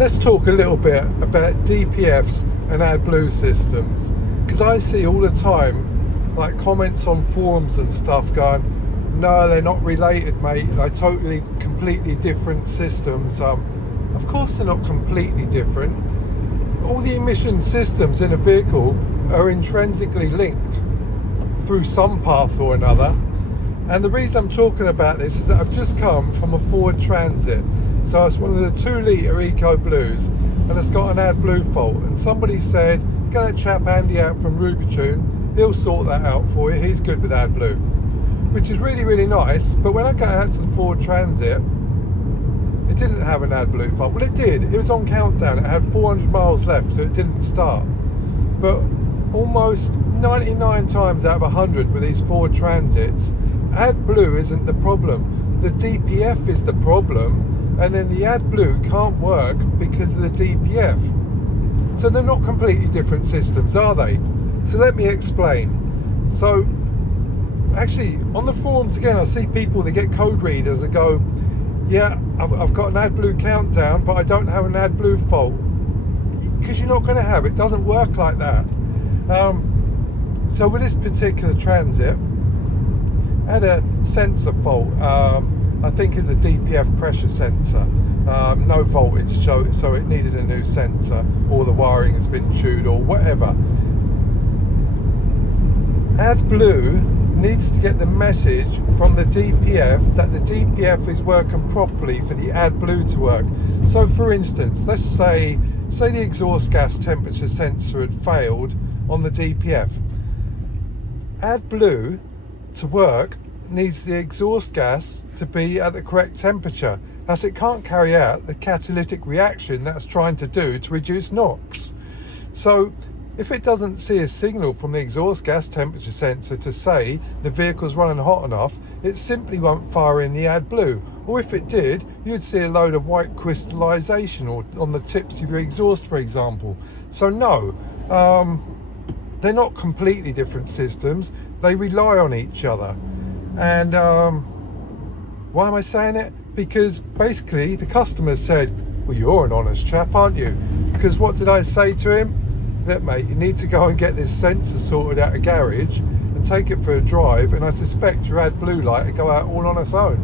let's talk a little bit about DPFs and AdBlue systems, because I see all the time like comments on forums and stuff going, no, they're not related, mate, they're totally completely different systems. Of course they're not completely different. All the emission systems in a vehicle are intrinsically linked through some path or another. And the reason I'm talking about this is that I've just come from a Ford Transit. So it's one of the 2 litre Eco Blues, and it's got an AdBlue fault. And somebody said, get that chap Andy out from Rubytune, he'll sort that out for you, he's good with AdBlue. Which is really, really nice. But when I got out to the Ford Transit, it didn't have an AdBlue fault. Well, it did. It was on countdown. It had 400 miles left, so it didn't start. But almost 99 times out of 100 with these Ford Transits, AdBlue isn't the problem. The DPF is the problem, and then the AdBlue can't work because of the DPF. So they're not completely different systems, are they? So let me explain. So actually, on the forums again, I see people that get code readers that go, yeah, I've got an AdBlue countdown, but I don't have an AdBlue fault. Because you're not going to have it. It doesn't work like that. So with this particular Transit, I had a sensor fault. I think it's a DPF pressure sensor. No voltage, so it needed a new sensor, or the wiring has been chewed, or whatever. AdBlue needs to get the message from the DPF that the DPF is working properly for the AdBlue to work. So for instance, let's say the exhaust gas temperature sensor had failed on the DPF. AdBlue to work needs the exhaust gas to be at the correct temperature, as it can't carry out the catalytic reaction that's trying to do to reduce NOx. So if it doesn't see a signal from the exhaust gas temperature sensor to say the vehicle's running hot enough, it simply won't fire in the AdBlue. Or if it did, you'd see a load of white crystallization or on the tips of your exhaust, for example. So no, they're not completely different systems. They rely on each other. And why am I saying it? Because basically the customer said, well, you're an honest chap, aren't you? Because what did I say to him? Look, mate, you need to go and get this sensor sorted out of garage and take it for a drive, and I suspect your AdBlue light will go out all on its own.